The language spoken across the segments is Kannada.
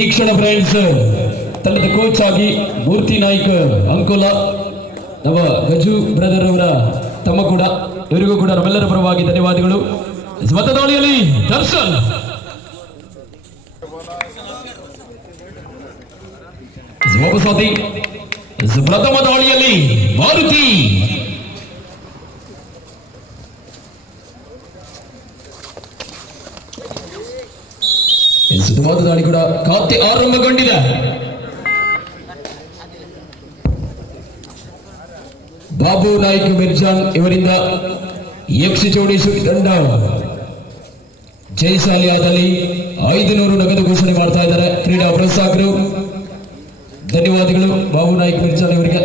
ತೀಕ್ಷಣ ಫ್ರೆಂಡ್ಸ್ ತಂಡದ ಕೋಚ್ ಆಗಿ ಮೂರ್ತಿ ನಾಯ್ಕ ಅಂಕೋಲ ನಮ್ಮ ಗಜು ಬ್ರದರ್ ಅವರ ತಮ್ಮ ಕೂಡ, ಇವರಿಗೂ ಕೂಡ ನಮ್ಮೆಲ್ಲರ ಪರವಾಗಿ ಧನ್ಯವಾದಗಳು. ಮತದಾಳಿಯಲ್ಲಿ ದರ್ಶನ್. ಪ್ರಥಮ ದಾಳಿಯಲ್ಲಿ ಮಾರುತಿ. ಸುಧವಾದ ದಾಳಿ ಕೂಡ ಖಾತೆ ಆರಂಭಗೊಂಡಿದೆ. ಬಾಬು ನಾಯ್ಕ ಮಿರ್ಜಾನ್ ಇವರಿಂದ ಯಕ್ಷ ಚೌಡೇಶ್ವರಿ ತಂಡ ಜಯಸಾಲಿಯಾದಲ್ಲಿ ಐದು ನೂರು ನಗದು ಘೋಷಣೆ ಮಾಡ್ತಾ ಇದ್ದಾರೆ ಕ್ರೀಡಾ ಪ್ರೋತ್ಸಾಹಕರು ಧನ್ಯವಾದಗಳು ಬಾಬು ನಾಯ್ಕ ಮಿರ್ಜಾನ್ ಇವರಿಗೆ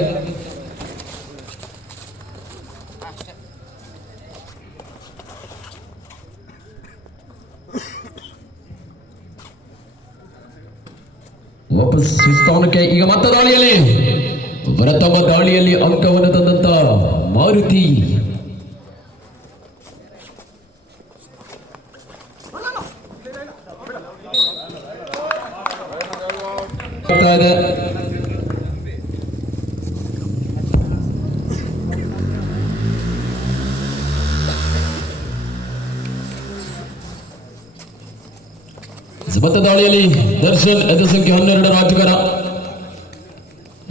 ವಾಪಸ್ ಸ್ಥಾನಕ್ಕೆ ಈಗ ಮತ್ತೆ ದಾಳಿಯಲ್ಲಿ. ಪ್ರಥಮ ದಾಳಿಯಲ್ಲಿ ಅಂಕವನ್ನು ತಂದಂತ ಮಾರುತಿ. ಮತ್ತೆ ದಾಳಿಯಲ್ಲಿ ದರ್ಶನ್ ಎದ ಸಂಖ್ಯೆ ಹನ್ನೆರಡರ ಆಟಗಾರ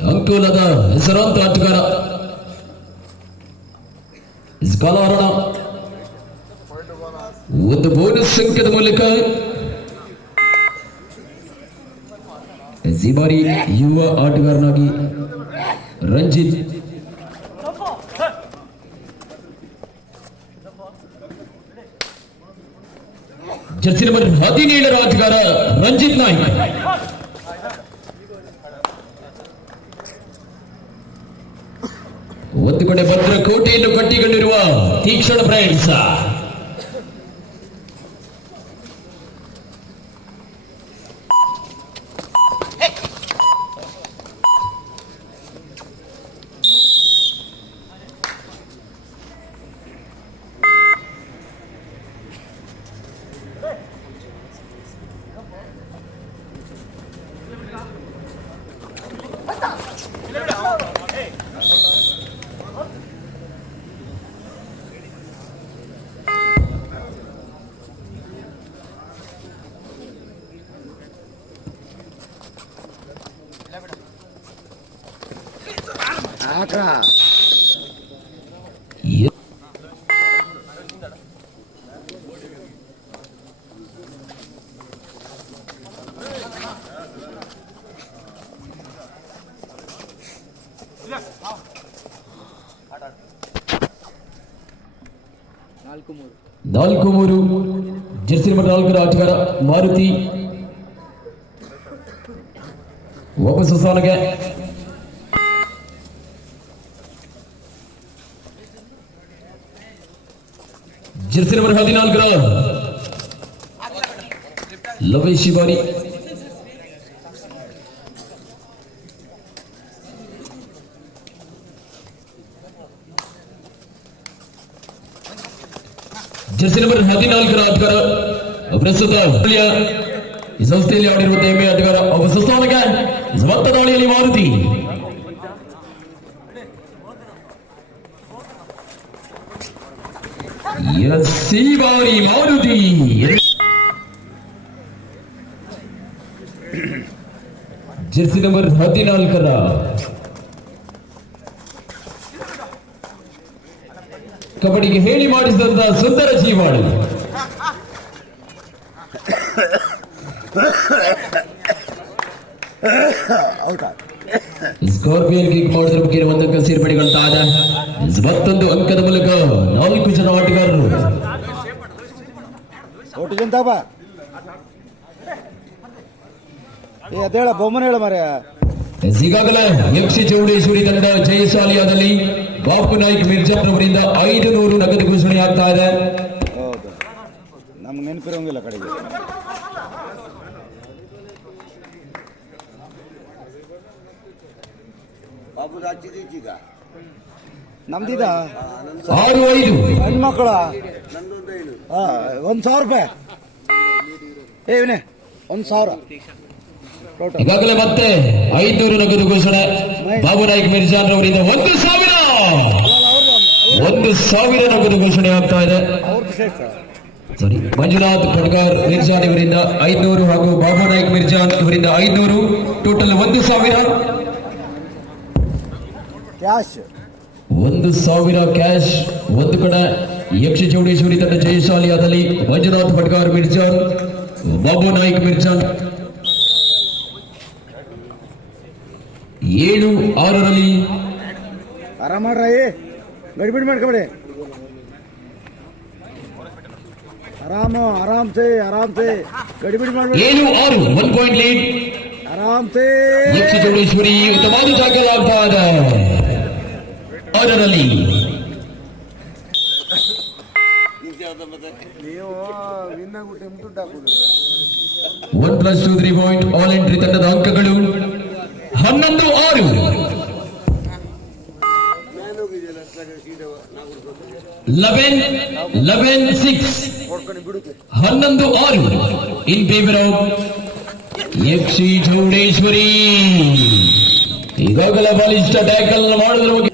ಅಂಕೋಲದ ಹೆಸರಾಂತ ಆಟಗಾರ ಕಾಲಾರಣ ಒಂದು ಬೋನಸ್ ಸಂಖ್ಯದ ಮೂಲಕ ಈ ಬಾರಿ ಯುವ ಆಟಗಾರನಾಗಿ ರಂಜಿತ್ ಜರ್ಸಿ ನಂಬರ್ ಹದಿನೇಳರ ಆಟಗಾರ ರಂಜಿತ್ ನಾಯ್ಕ್. ಒಂದು ಕಡೆ ಭದ್ರ ಕೋಟೆಯನ್ನು ಕಟ್ಟಿಕೊಂಡಿರುವ ತೀಕ್ಷಣ ಫ್ರೆಂಡ್ಸ್ ನಾಲ್ಕು ಮೂರು ಜರ್ಸಿ ನಂಬರ್ ನಾಲ್ಕರ ಆಟಗಾರ ಮಾರುತಿ ವಾಪಸ್ ಸ್ಥಾನಕ್ಕೆ ಜರ್ಸಿ ನಂಬರ್ ಹದಿನಾಲ್ಕರ ಲವೇಶ್ ಶಿವಾರಿ ಜರ್ಸಿ ನಂಬರ್ ಹದಿನಾಲ್ಕರ ಆಟಗಾರ ಪ್ರಸ್ತುತ ಸ್ಥಳೀಯ ಈ ಸಂಸ್ಥೆಯಲ್ಲಿ ಆಡಿರುವಂತಹ ಹೆಮ್ಮೆ ಆಟಗಾರ ಒಬ್ಬ ಸುಸ್ಥಾನಕ್ಕೆ ಸ್ವಂತ ದಾಳಿಯಲ್ಲಿ ಮಾರುತಿ ಎಸ್ಸಿ ಬಾರಿ ಮಾರುತಿ. ಜೆರ್ಸಿ ನಂಬರ್ ಹದಿನಾಲ್ಕರ. ಕಬಡ್ಡಿಗೆ ಹೇಳಿ ಮಾಡಿಸಿದಂತ ಸುಂದರ ಜೀವಾಳು. ಸ್ಕಾರ್ಪಿಯನ್ ಕಿಕ್ ಮಾಡೋದ್ರ ಬಗ್ಗೆ ಇದೆ ಮತ್ತೊಂದು ಅಂಕದ ಮೂಲಕ ನಾಲ್ಕು ಜನ ಆಟಗಾರರು. ಅದೇಳ ಬೊಮ್ಮನ ಹೇಳ ಮರ ಈಗಾಗಲೇ ಯಕ್ಷ ಚೌಡೇಶ್ವರಿ ತಂಡ ಜಯಶಾಲಿಯಾದಲ್ಲಿ ಬಾಪು ನಾಯ್ಕ್ ಮಿರ್ಜಾ ಅವರಿಂದ ಐದು ನೂರು ನಗದು ಘೋಷಣೆ ಆಗ್ತಾ ಇದೆ. ನಮ್ಗೆ ನೆನಪಿರೋಂಗಿಲ್ಲ ಕಡೆಗೆ. ಬಾಬು ಹಚ್ಚಿದೀಗ ನಮ್ದಿದ? ಆರು ಐದು. ಹೆಣ್ಮಕ್ಳ? ಒಂದ್ ಸಾವಿರ ರೂಪಾಯಿ. ಏ ಇವನೇ ಒಂದು ಸಾವಿರ. ಈಗಾಗಲೇ ಮತ್ತೆ ಐನೂರು ನಗದು ಘೋಷಣೆ. ಬಾಬು ನಾಯ್ಕ ಮಿರ್ಜಾನ್ ರವರಿಂದ ಒಂದು ಸಾವಿರ! ಒಂದು ಸಾವಿರ ನಗದು ಘೋಷಣೆ ಆಗ್ತಾ ಇದೆ. ಸರಿ ಮಂಜುನಾಥ್ ಖಡ್ಗಾರ್ ಮಿರ್ಜಾನ್ ಇವರಿಂದ ಐದುನೂರು ಹಾಗೂ ಬಾಬು ನಾಯ್ಕ ಮಿರ್ಜಾನ್ ಇವರಿಂದ ಐನೂರು. ಟೋಟಲ್ ಒಂದು ಸಾವಿರ. ಕ್ಯಾಶ್. ಒಂದು ಸಾವಿರ ಕ್ಯಾಶ್ ಒಂದು ಕಡೆ ಯಕ್ಷ ಚೌಡೇಶ್ವರಿ ತನ್ನ ಜಯಶಾಲಿಯಾದಲ್ಲಿ ಮಂಜುನಾಥ್ ಭಟ್ಗಾರ್ ಮಿರ್ಜಾನ್ ಬಾಬು ನಾಯ್ಕ್ ಮಿರ್ಜಾನ್ ಏಳು ಆರರಲ್ಲಿ ಆರಾಮ್ ಮಾಡ್ರಿ ಗಡಿಬಿಡಿ ಮಾಡ್ಕೊಬೇಡಿ ಆರಾಮ ಆರಾಮ್ ಸೇ ಆರಾಮ್ ಸೇ ಗಡಿಬಿಡಿ ಮಾಡ್ಬೇಡಿ ಏಳು ಆರು ಒನ್ ಪಾಯಿಂಟ್ ಲೀಡ್ ಆರಾಮ್ ಸೇ ಯಕ್ಷ ಚೌಡೇಶ್ವರಿ ಉತ್ತಮವಾದ ಜಾಗ್ಯವಾಗ್ತಾ ಇದೆ ಆರರಲ್ಲಿ one plus two three point all entry ತಂಡದ ಅಂಕಗಳು. ಹನ್ನೊಂದು, ಆರು. ಲೆವೆನ್ ಲೆವೆನ್ ಸಿಕ್ಸ್ ಹನ್ನೊಂದು, ಆರು. In favour of C Chowdeshwari ಈಗಾಗಲೇ ಬಲಿಷ್ಠ ಟ್ಯಾಕಲ್ ಮಾಡುವುದರ ಬಗ್ಗೆ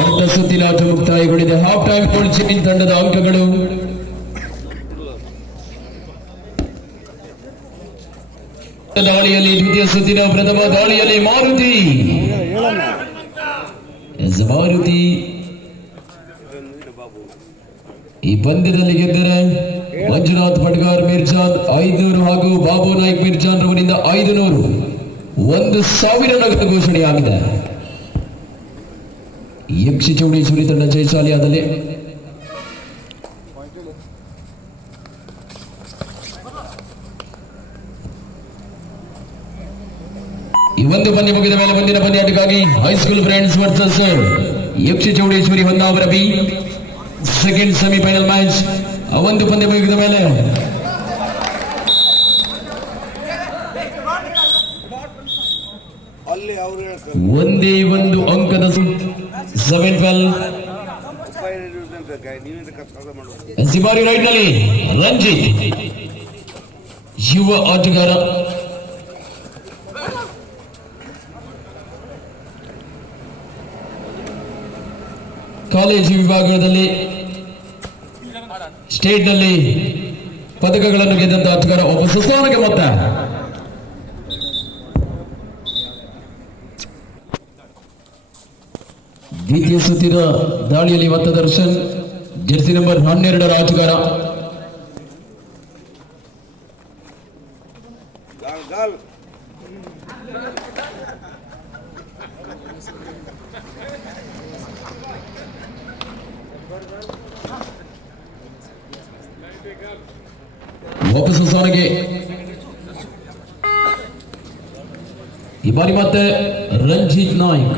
ಅರ್ಧ ಸುತ್ತಿನ ಆಟ ಮುಕ್ತಾಯಗೊಂಡಿದೆ ಹಾಫ್ ಟೈಮ್ ಗೋಲ್ಚಿನ್ ತಂಡದ ಅಂಕಗಳು. ದಾಳಿಯಲ್ಲಿ ದ್ವಿತೀಯ ಸುತ್ತಿನ ಪ್ರಥಮ ದಾಳಿಯಲ್ಲಿ ಮಾರುತಿ. ಮಾರುತಿ. ಈ ಪಂದ್ಯದಲ್ಲಿ ಗೆದ್ದರೆ ಮಂಜುನಾಥ್ ಪಡ್ಗಾರ್ ಮಿರ್ಜಾನ್ ಐದುನೂರು ಹಾಗೂ ಬಾಬು ನಾಯ್ಕ್, ಮಿರ್ಜಾನ್ ರವರಿಂದ ಐದು ನೂರು ಒಂದು ಸಾವಿರ ನಗದು ಘೋಷಣೆಯಾಗಿದೆ. ಯಕ್ಷಿ ಚೌಡೇಶ್ವರಿ ತಂಡ ಜಯಶಾಲಿಯಾದಲ್ಲಿ ಈ ಒಂದು ಪಂದ್ಯ ಮುಗಿದ ಮೇಲೆ ಮುಂದಿನ ಪಂದ್ಯಾಟಕ್ಕಾಗಿ high school friends versus Yakshi Chowdeshwari Honnavar B. Second semifinal match ಆ ಒಂದು ಪಂದ್ಯ ಮುಗಿದ ಮೇಲೆ. ಒಂದೇ ಒಂದು ಅಂಕದ ಸೆವೆನ್ ಟ್ವೆಲ್ ಜಿಬಾರಿ ರೈಟ್ನಲ್ಲಿ ರಂಜಿತ್ ಯುವ ಆಟಗಾರ ಕಾಲೇಜು ವಿಭಾಗದಲ್ಲಿ ಸ್ಟೇಟ್ನಲ್ಲಿ ಪದಕಗಳನ್ನು ಗೆದ್ದಂತಹ ಆಟಗಾರ ಒಬ್ಬ ಸುಸ್ಥಾನಕ್ಕೆ ಮೊತ್ತ ದ್ವಿತೀಯ ಸುತ್ತಿನ ದಾಳಿಯಲ್ಲಿ ಮತ್ತ ದರ್ಶನ್ ಜೆರ್ಸಿ ನಂಬರ್ ಹನ್ನೆರಡರ ಆಟಗಾರ ಗಾಲ್ ಗಾಲ್ ವಾಪಸ್ ಸಾರಿಗೆ ಈ ಬಾರಿ ಮತ್ತೆ ರಂಜಿತ್ ನಾಯ್ಕ್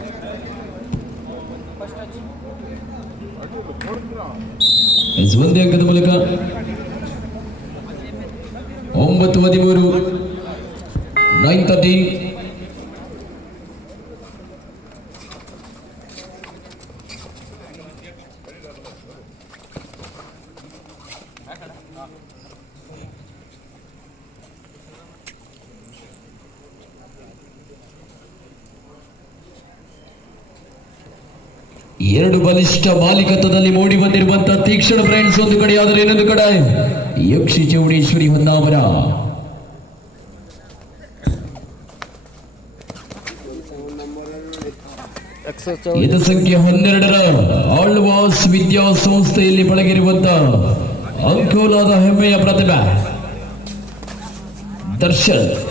ಒಂದೇ ಅಂಕದ ಮೂಲಕ ಒಂಬತ್ತು ಹದಿಮೂರು ನೈನ್ ತರ್ಟೀನ್ ಎರಡು ಬಾಲಿಕತ್ವದಲ್ಲಿ ಮೂಡಿ ಬಂದಿರುವಂತಹ ತೀಕ್ಷ್ಣ ಫ್ರೆಂಡ್ಸ್ ಒಂದು ಕಡೆ ಆದರೆ ಇನ್ನೊಂದು ಕಡೆ. ಯಕ್ಷಿ ಚೌಡೇಶ್ವರಿ ಹೊನ್ನಾವರ. ಇದು ಸಂಖ್ಯೆ ಹನ್ನೆರಡರ ಆಳ್ವಾಸ್ ವಿದ್ಯಾ ಸಂಸ್ಥೆಯಲ್ಲಿ ಬಳಗಿರುವಂತಹ ಅಂಕೋಲಾದ ಹೆಮ್ಮೆಯ ಪ್ರತಿಭೆ. ದರ್ಶನ್.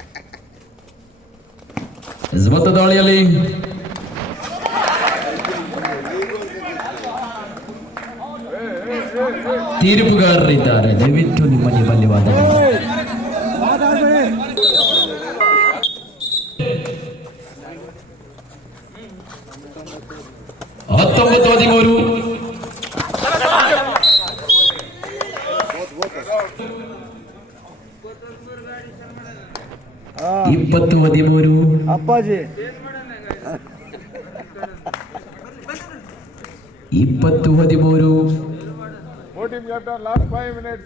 ಮತ ದಾಳಿಯಲ್ಲಿ ತೀರ್ಪುಗಾರರಿದ್ದಾರೆ ದಯವಿಟ್ಟು ನಿಮ್ಮ ನಿಮ್ಮಲ್ಲಿ ವಾದ ಮಾತಾಡ್ಬೇಡಿ ಹತ್ತೊಂಬತ್ತು ಹದಿಮೂರು ಹಾ ಇಪ್ಪತ್ತು ಹದಿಮೂರು. ಅಪ್ಪಾಜಿ. ಇಪ್ಪತ್ತು ಹದಿಮೂರು.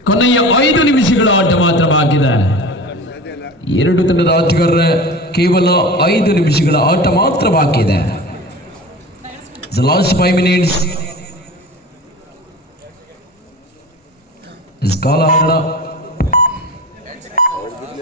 ಕೊನೆಯ ಐದು ನಿಮಿಷಗಳ ಆಟ ಮಾತ್ರ ಬಾಕಿದೆ ಎರಡು ತಂಡದ ಆಟಗಾರರ ಕೇವಲ ಐದು ನಿಮಿಷಗಳ ಆಟ ಮಾತ್ರ ಬಾಕಿದೆ ಲಾಸ್ಟ್ ಫೈವ್ ಮಿನಿಟ್ಸ್ ಕಾಲ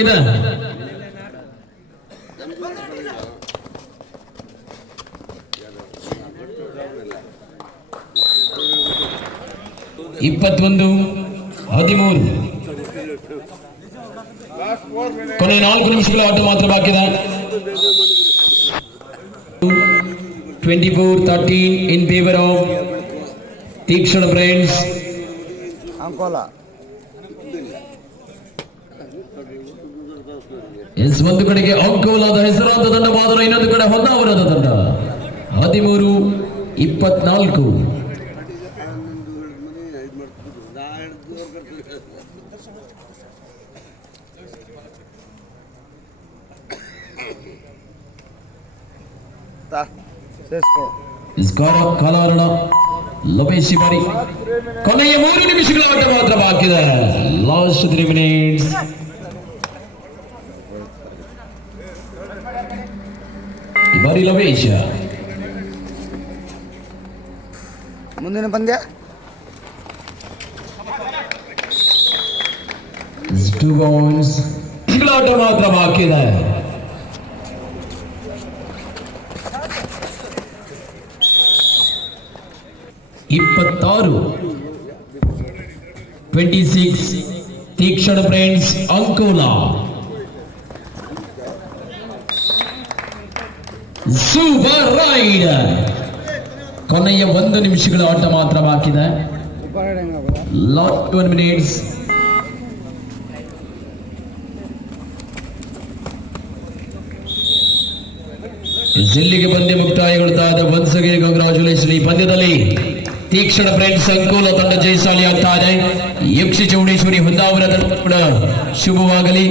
ಆಗಿದೆ. ಇಪ್ಪತ್ತೊಂದು, ಹದಿಮೂರು. ಕೊನೆ ನಾಲ್ಕು ನಿಮಿಷಗಳ ಆಟ ಮಾತ್ರ ಬಾಕಿ ಇದೆ. Twenty four thirteen in favour of Teekshna friends Ankola S ಒಂದು ಕಡೆಗೆ ಅಂಕೋಲಾದ ಹೆಸರಾದ ತಂಡ ಮಾತ್ರ ಇನ್ನೊಂದು ಕಡೆ ಹೊನ್ನಾವರದ ತಂಡ. ಹದಿಮೂರು ಇಪ್ಪತ್ನಾಲ್ಕು. ಕಾಲಾರಣ ಲೋಪೇಶ್ ಬಾರಿ ಕೊನೆಯ ಮೂರು ನಿಮಿಷಗಳ ಆಟ ಮಾತ್ರ ಬಾಕಿದೆ. ಲಾಸ್ಟ್ ತ್ರೀ ಮಿನಿಟ್ಸ್ ಈ ಬಾರಿ ಲೋಪೇಶ್ ಮುಂದಿನ ಪಂದ್ಯ ಟೂ ಬೌನ್ಸ್ ಆಟ ಮಾತ್ರ ಬಾಕಿ ಇದೆ ಇಪ್ಪತ್ತಾರು twenty six Theekshana friends Ankola super raid ಕೊನೆಯ ಒಂದು ನಿಮಿಷಗಳ ಆಟ ಮಾತ್ರ ಬಾಕಿ ಇದೆ ಸೂಪರ್ ರೈಡ್ ಹೆಂಗಾಗೋದ ಲಾಸ್ಟ್ ಒನ್ ಮಿನಿಟ್ಸ್ ಜಿಲ್ಲಿಗೆ ಪಂದ್ಯ ಮುಕ್ತಾಯಗೊಳ್ತಾ ಇದೆ ಒನ್ಸ್ ಅಗೇನ್ ಕಂಗ್ರಾಚುಲೇಷನ್ ಈ ಪಂದ್ಯದಲ್ಲಿ. ತೀಕ್ಷಣ ಫ್ರೆಂಡ್ಸ್ ಅಂಕೋಲ ತಂಡ ಜಯಶಾಲಿ ಆಗ್ತಾ ಇದೆ. ಯಕ್ಷಿ ಚೌಡೇಶ್ವರಿ ಹೊಂದಾವರ ತಂಡ ಕೂಡ ಶುಭವಾಗಲಿ.